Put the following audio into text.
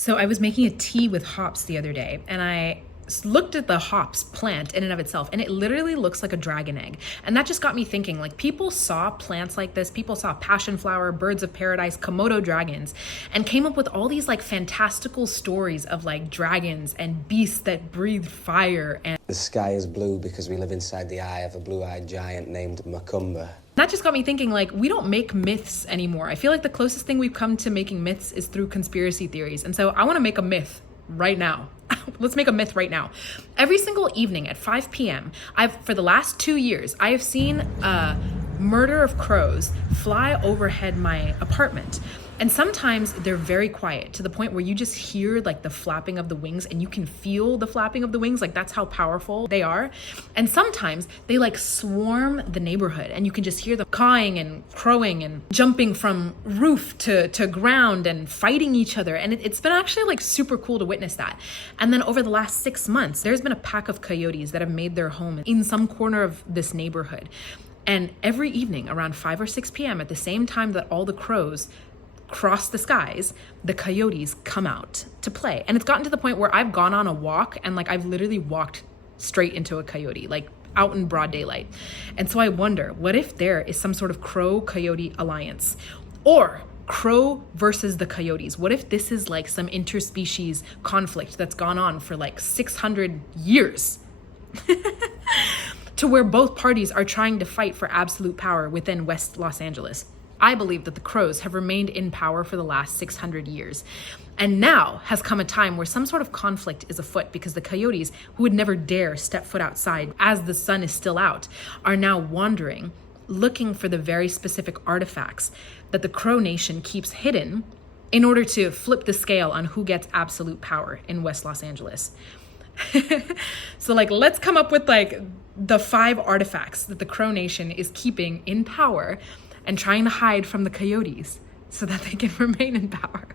So I was making a tea with hops the other day, and I looked at the hops plant in and of itself, and it literally looks like a dragon egg. And that just got me thinking, like, people saw plants like this, people saw passion flower, birds of paradise, Komodo dragons, and came up with all these like fantastical stories of like dragons and beasts that breathe fire. And the sky is blue because we live inside the eye of a blue-eyed giant named Macumba. that just got me thinking, like, we don't make myths anymore. I feel like the closest thing we've come to making myths is through conspiracy theories. And so I want to make a myth right now. Let's make a myth right now. Every single evening at 5 p.m., for the last 2 years, I have seen a murder of crows fly overhead my apartment. And sometimes they're very quiet to the point where you just hear like the flapping of the wings, and you can feel the flapping of the wings. Like, that's how powerful they are. And sometimes they like swarm the neighborhood, and you can just hear them cawing and crowing and jumping from roof to ground and fighting each other. And it's been actually like super cool to witness that. And then over the last 6 months, there's been a pack of coyotes that have made their home in some corner of this neighborhood. And every evening around 5 or 6 p.m. at the same time that all the crows cross the skies, the coyotes come out to play. And it's gotten to the point where I've gone on a walk and like I've literally walked straight into a coyote, like out in broad daylight. And so I wonder, what if there is some sort of crow-coyote alliance, or crow versus the coyotes? What if this is like some interspecies conflict that's gone on for like 600 years? To where both parties are trying to fight for absolute power within West Los Angeles. I believe that the crows have remained in power for the last 600 years. And now has come a time where some sort of conflict is afoot, because the coyotes, who would never dare step foot outside as the sun is still out, are now wandering, looking for the very specific artifacts that the Crow Nation keeps hidden in order to flip the scale on who gets absolute power in West Los Angeles. So like, let's come up with like the 5 artifacts that the Crow Nation is keeping in power and trying to hide from the coyotes so that they can remain in power.